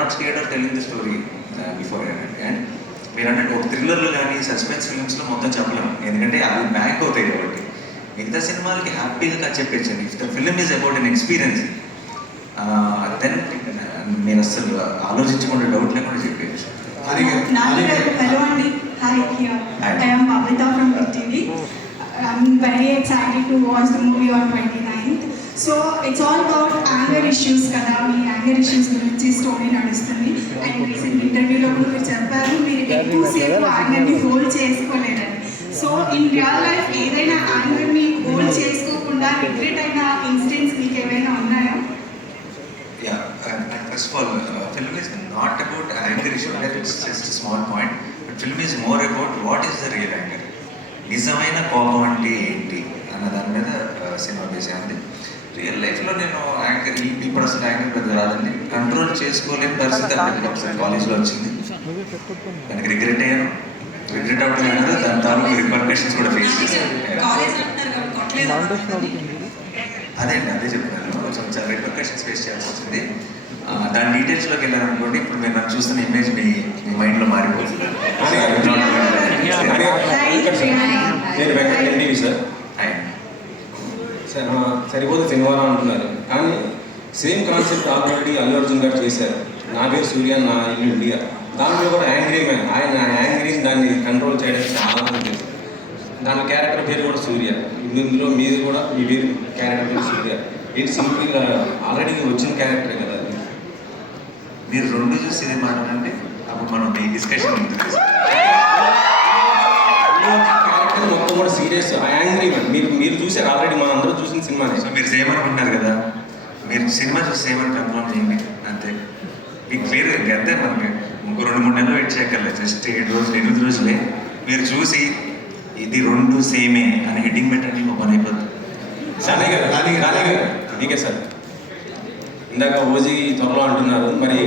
Not scared of telling the story before. And మీరు అంటే ఒక థ్రిల్లర్లు కానీ సస్పెన్స్ ఫిల్మ్స్లో మొత్తం చెప్పలేము, ఎందుకంటే అవి బ్యాక్ అవుతాయి కాబట్టి. మిగతా సినిమాలకి హ్యాపీగా కథ చెప్పేచ్చండి. If the film is about an experience then నేను అసలు ఆలోచించకుండా డౌట్ లేకుండా చెప్పేయచ్చు. Hello Andy, hi here. I am Bhavita from BTV. I'm very excited to watch the movie on 29th. So it's all about anger issues kada. మీ anger issues గురించి story నడుస్తుంది. And recent ఇంటర్వ్యూలో కూడా మీరు చెప్పారు మీరు ఎక్కువసేపు యాంగర్ని హోల్డ్ చేసుకోలేరని. సో ఇన్ రియల్ లైఫ్ ఏదైనా యాంగర్ని హోల్డ్ చేసుకోకుండా రిగ్రెట్ అయిన ఇన్సిడెంట్స్ మీకు ఏమైనా ఉన్నాయా? Yeah, first of all, film is not about anger issue. It's just a small point. But film is more about what is the real anger. నిజమైన కోపం అంటే ఏంటి అన్న దాని మీద సినిమా బేస్ అయింది. రియల్ లైఫ్లో నేను యాంకర్ ఇప్పుడు అసలు యాంకర్ పెద్ద రాదండి, కంట్రోల్ చేసుకోలేని పరిస్థితి అంటే ఒకసారి కాలేజ్లో వచ్చింది. దానికి రిగ్రెట్ అయ్యాను. రిగ్రెట్ అవడం అనేది దాని తాలూకు రిపర్కషన్స్ కూడా ఫేస్ చేశాను. అదే అండి, అదే చెప్తున్నాను. కొంచెం చాలా రిపర్కషన్స్ ఫేస్ చేయాల్సి వచ్చింది. దాని డీటెయిల్స్లోకి వెళ్ళారనుకోండి, ఇప్పుడు మీరు నన్ను చూస్తున్న ఇమేజ్ మీ మైండ్లో మారిపోతుంది. నేను వెంకట ఎన్టీవీ సార్. సరిపోతే సినిమాలో అంటున్నారు, కానీ same concept already Allu Arjun గారు చేశారు. నా పేరు సూర్య, నా ఇల్లు ఇండియా. దాంట్లో కూడా యాంగ్రీ మ్యాన్, ఆయన యాంగ్రీని దాన్ని కంట్రోల్ చేయడానికి చాలా మంది చేశారు. దాని క్యారెక్టర్ పేరు కూడా సూర్య. ఇందులో మీది కూడా మీ పేరు క్యారెక్టర్ పేరు సూర్య. ఇది సింపుల్గా ఆల్రెడీ వచ్చిన క్యారెక్టరే కదా. మీరు రెండు చూసి ఇది మాట్లాడండి, అప్పుడు మనం మీ డిస్కషన్ ఉంటుంది. క్యారెక్టర్ మొత్తం కూడా సీరియస్ యాంగ్రీ మ్యాన్. మీరు చూసారు ఆల్రెడీ, మన అందరూ చూసిన సినిమానే. సో మీరు సేమ్ అనుకుంటున్నారు కదా, మీరు సినిమా చూసి సేమ్ అని కన్ఫర్మ్ చేయండి అంతే. మీకు క్లియర్ అంతే. మనకి ఇంకో 2-3 నెలలు వెయిట్ చేయక్కర్లేదు, జస్ట్ 7 రోజులు 8 రోజులే. మీరు చూసి ఇది రెండు సేమే అని హెడ్డింగ్ పెట్టండి, ఒక పని అయిపోతుంది. రాణి గారు మీకే సార్. ఇందాక ఓజీ త్వరలో అంటున్నారు, మరి